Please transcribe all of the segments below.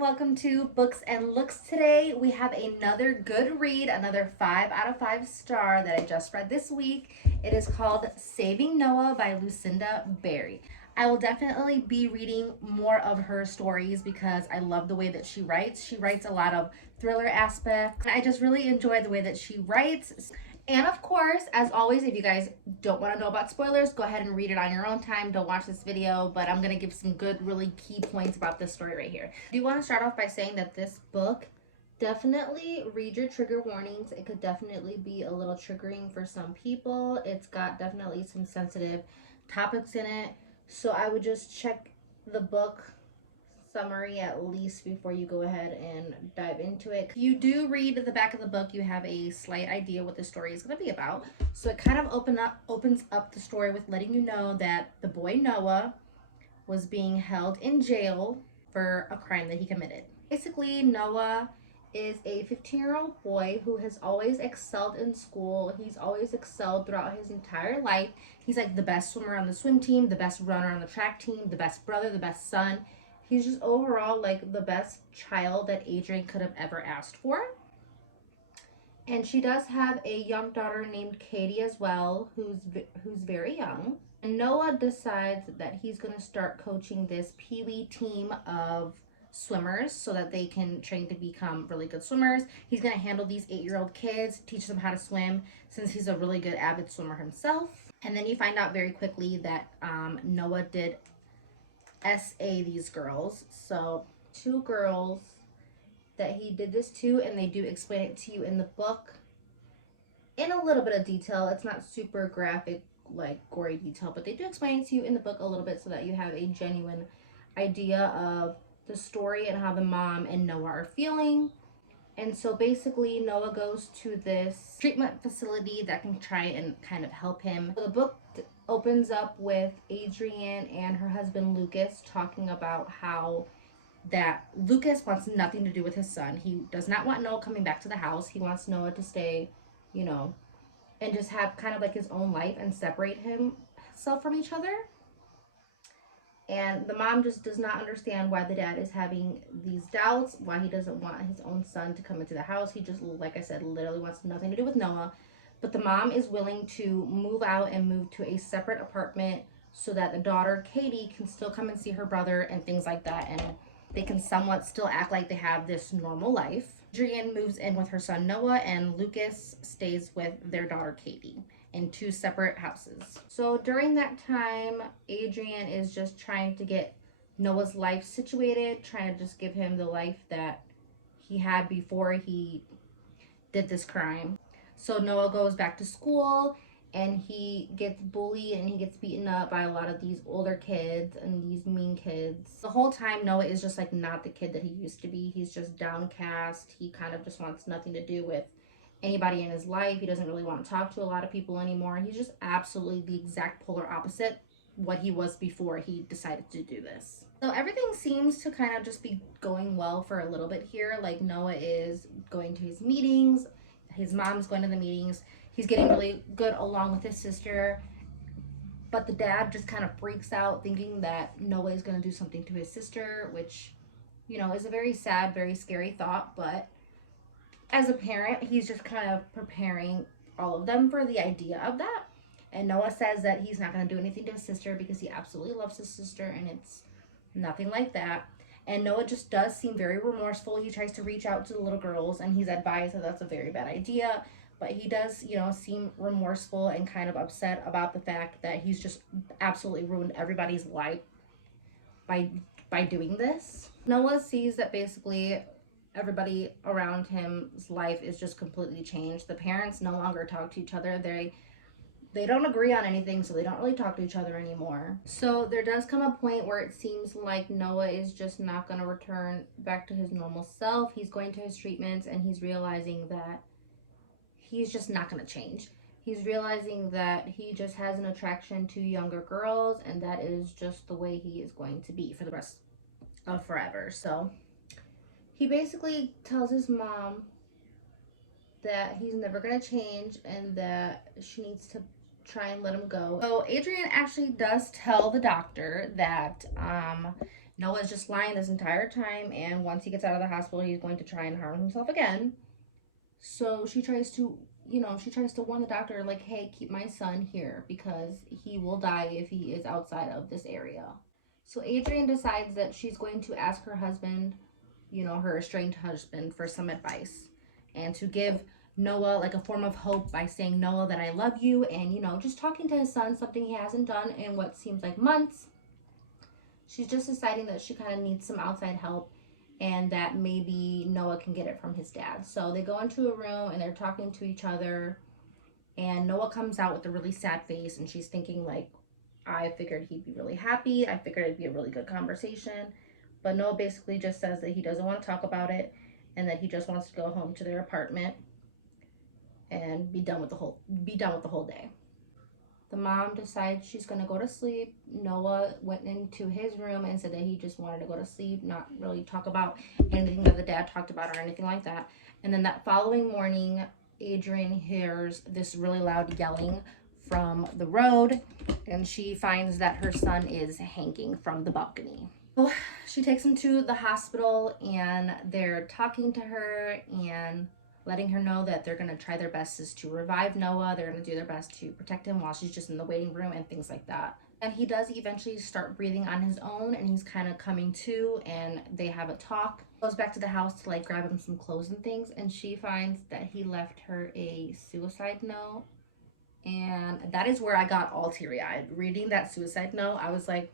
and welcome to Books and Looks. Today we have another good read, another 5 out of 5 star that I just read this week. It is called Saving Noah by Lucinda Berry. I will definitely be reading more of her stories because I love the way that she writes. She writes a lot of thriller aspects. I just really enjoy the way that she writes. And of course, as always, if you guys don't want to know about spoilers, go ahead and read it on your own time. Don't watch this video, but I'm going to give some good, really key points about this story right here. I do want to start off by saying that this book, definitely read your trigger warnings. It could definitely be a little triggering for some people. It's got definitely some sensitive topics in it. So I would just check the book summary at least before you go ahead and dive into it. You do read the back of the book, you have a slight idea what the story is going to be about. So it kind of opens up the story with letting you know that the boy Noah was being held in jail for a crime that he committed. Basically, Noah is a 15-year-old boy who has always excelled in school. He's always excelled throughout his entire life. He's like the best swimmer on the swim team, the best runner on the track team, the best brother, the best son. He's just overall like the best child that Adrian could have ever asked for. And she does have a young daughter named Katie as well, who's very young. And Noah decides that he's going to start coaching this Pee-wee team of swimmers so that they can train to become really good swimmers. He's going to handle these 8-year-old kids, teach them how to swim since he's a really good avid swimmer himself. And then you find out very quickly that Noah did SA these girls. So 2 girls that he did this to, and they do explain it to you in the book in a little bit of detail. It's not super graphic, like gory detail, but they do explain it to you in the book a little bit so that you have a genuine idea of the story and how the mom and Noah are feeling. And so basically Noah goes to this treatment facility that can try and kind of help him. So the book opens up with Adrian and her husband Lucas talking about how that Lucas wants nothing to do with his son. He does not want Noah coming back to the house. He wants Noah to stay, and just have kind of like his own life and separate himself from each other. And the mom just does not understand why the dad is having these doubts, why he doesn't want his own son to come into the house. He just, like I said, literally wants nothing to do with Noah. But the mom is willing to move out and move to a separate apartment so that the daughter, Katie, can still come and see her brother and things like that. And they can somewhat still act like they have this normal life. Adrian moves in with her son Noah, and Lucas stays with their daughter Katie in 2 separate houses. So during that time, Adrian is just trying to get Noah's life situated, trying to just give him the life that he had before he did this crime. So Noah goes back to school and he gets bullied and he gets beaten up by a lot of these older kids and these mean kids. The whole time Noah is just like not the kid that he used to be. He's just downcast. He kind of just wants nothing to do with anybody in his life. He doesn't really want to talk to a lot of people anymore. He's just absolutely the exact polar opposite what he was before he decided to do this. So everything seems to kind of just be going well for a little bit here. Like Noah is going to his meetings. His mom's going to the meetings. He's getting really good along with his sister. But the dad just kind of freaks out thinking that Noah is going to do something to his sister, which, is a very sad, very scary thought. But as a parent, he's just kind of preparing all of them for the idea of that. And Noah says that he's not going to do anything to his sister because he absolutely loves his sister and it's nothing like that. And Noah just does seem very remorseful. He tries to reach out to the little girls and he's advised that that's a very bad idea. But he does, seem remorseful and kind of upset about the fact that he's just absolutely ruined everybody's life by doing this. Noah sees that basically everybody around him's life is just completely changed. The parents no longer talk to each other. They don't agree on anything, so they don't really talk to each other anymore. So there does come a point where it seems like Noah is just not going to return back to his normal self. He's going to his treatments and he's realizing that he's just not going to change. He's realizing that he just has an attraction to younger girls and that is just the way he is going to be for the rest of forever. So he basically tells his mom that he's never going to change and that she needs to try and let him go. So Adrian actually does tell the doctor that Noah's just lying this entire time, and once he gets out of the hospital, he's going to try and harm himself again. So she tries to, she tries to warn the doctor, like, hey, keep my son here because he will die if he is outside of this area. So Adrian decides that she's going to ask her husband, her estranged husband, for some advice and to give Noah like a form of hope by saying, Noah, that I love you, and, just talking to his son, something he hasn't done in what seems like months. She's just deciding that she kind of needs some outside help and that maybe Noah can get it from his dad. So they go into a room and they're talking to each other, and Noah comes out with a really sad face, and she's thinking, like, I figured he'd be really happy. I figured it'd be a really good conversation. But Noah basically just says that he doesn't want to talk about it and that he just wants to go home to their apartment and be done with the whole day. The mom decides she's going to go to sleep. Noah went into his room and said that he just wanted to go to sleep, not really talk about anything that the dad talked about or anything like that. And then that following morning, Adrian hears this really loud yelling from the road, and she finds that her son is hanging from the balcony. So she takes him to the hospital, and they're talking to her and letting her know that they're going to try their best to revive Noah. They're going to do their best to protect him while she's just in the waiting room and things like that. And he does eventually start breathing on his own, and he's kind of coming to, and they have a talk. Goes back to the house to like grab him some clothes and things, and she finds that he left her a suicide note. And that is where I got all teary-eyed. Reading that suicide note, I was like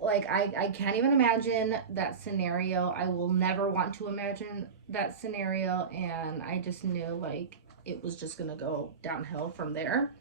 I can't even imagine that scenario. I will never want to imagine that scenario, and I just knew like it was just gonna go downhill from there.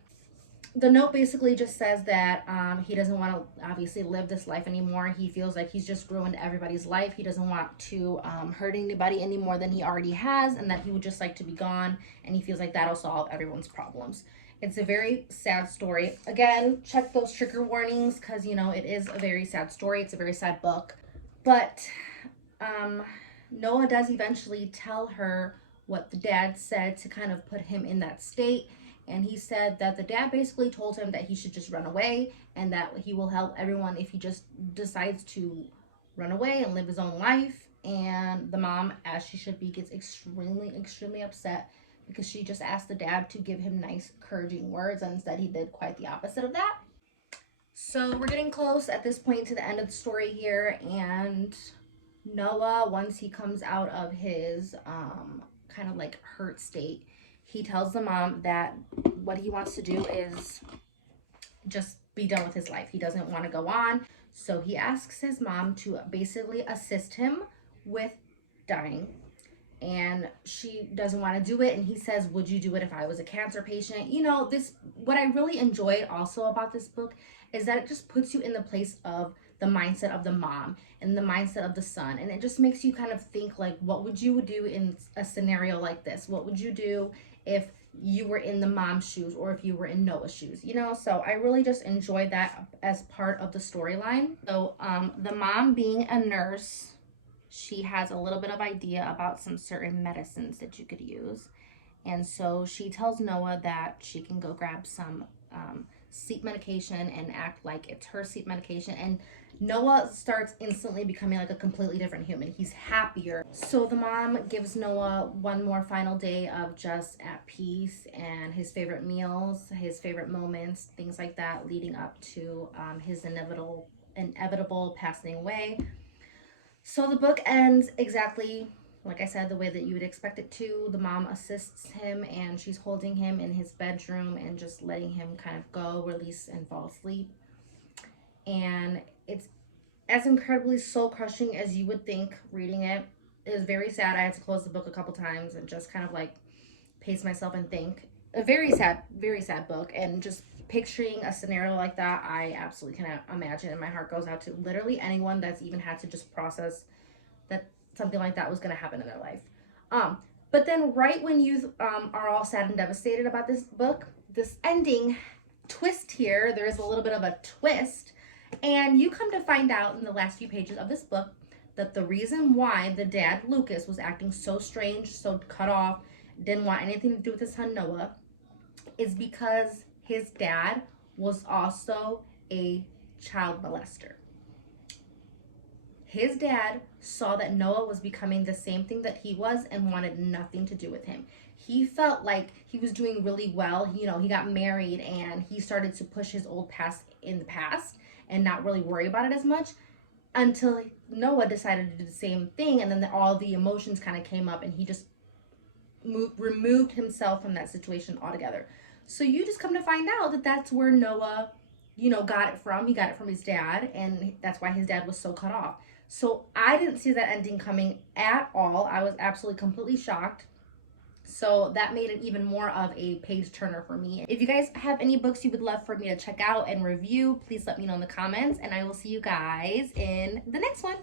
The note basically just says that he doesn't want to obviously live this life anymore. He feels like he's just ruined everybody's life. He doesn't want to hurt anybody any more than he already has, and that he would just like to be gone, and he feels like that'll solve everyone's problems. It's a very sad story. Again, check those trigger warnings because, it is a very sad story. It's a very sad book. But Noah does eventually tell her what the dad said to kind of put him in that state. And he said that the dad basically told him that he should just run away and that he will help everyone if he just decides to run away and live his own life. And the mom, as she should be, gets extremely, extremely upset because she just asked the dad to give him nice, encouraging words, and instead he did quite the opposite of that. So we're getting close at this point to the end of the story here, and Noah, once he comes out of his kind of like hurt state, he tells the mom that what he wants to do is just be done with his life. He doesn't want to go on. So he asks his mom to basically assist him with dying. And she doesn't want to do it. And he says, would you do it if I was a cancer patient? What I really enjoyed also about this book is that it just puts you in the place of the mindset of the mom and the mindset of the son. And it just makes you kind of think like, what would you do in a scenario like this? What would you do if you were in the mom's shoes or if you were in Noah's shoes? So I really just enjoyed that as part of the storyline. So the mom being a nurse, she has a little bit of idea about some certain medicines that you could use. And so she tells Noah that she can go grab some sleep medication and act like it's her sleep medication. And Noah starts instantly becoming like a completely different human. He's happier. So the mom gives Noah one more final day of just at peace and his favorite meals, his favorite moments, things like that, leading up to his inevitable passing away. So the book ends exactly, like I said, the way that you would expect it to. The mom assists him, and she's holding him in his bedroom and just letting him kind of go, release, and fall asleep. And it's as incredibly soul-crushing as you would think reading it. It was very sad. I had to close the book a couple times and just kind of like pace myself and think. A very sad book. And just picturing a scenario like that, I absolutely cannot imagine, and my heart goes out to literally anyone that's even had to just process that something like that was going to happen in their life. But then right when you are all sad and devastated about this book, this ending twist here, there is a little bit of a twist, and you come to find out in the last few pages of this book that the reason why the dad, Lucas, was acting so strange, so cut off, didn't want anything to do with his son Noah, is because his dad was also a child molester. his dad saw that Noah was becoming the same thing that he was and wanted nothing to do with him. He felt like he was doing really well. He got married and he started to push his old past in the past and not really worry about it as much until Noah decided to do the same thing. And then all the emotions kind of came up and he just removed himself from that situation altogether. So you just come to find out that that's where Noah, got it from. He got it from his dad, and that's why his dad was so cut off. So I didn't see that ending coming at all. I was absolutely completely shocked. So that made it even more of a page turner for me. If you guys have any books you would love for me to check out and review, please let me know in the comments, and I will see you guys in the next one.